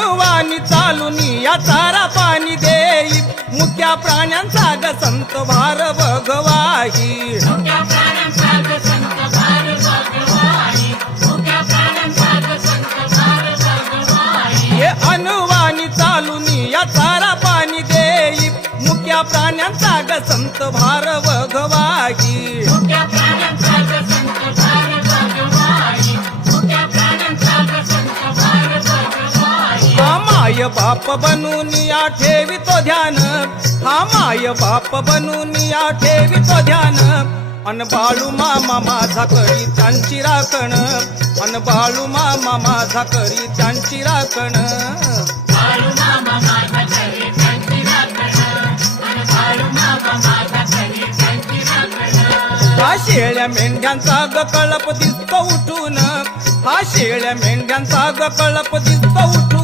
अनुवानी चालून या चारा पाणी देई. मुक्या प्राण्यांचा ग संत भार भगवाही. अनुवानी चालून या चारा पाणी देई. मुक्या प्राण्यांचा ग संत भार भगवाही. माय बाप बनून या ठेवितो ध्यान. हा माय बाप बनून या ठेवितो ध्यान. अन बाळू मामा माझा करी त्यांची राखण. अन बाळू मामा माझा करी त्यांची राखण. हा शेळ्या मेंढ्यांचा ग कळप दिसतो उठून. हा शेळ्या मेंढ्यांचा ग कळप दिसतो उठून.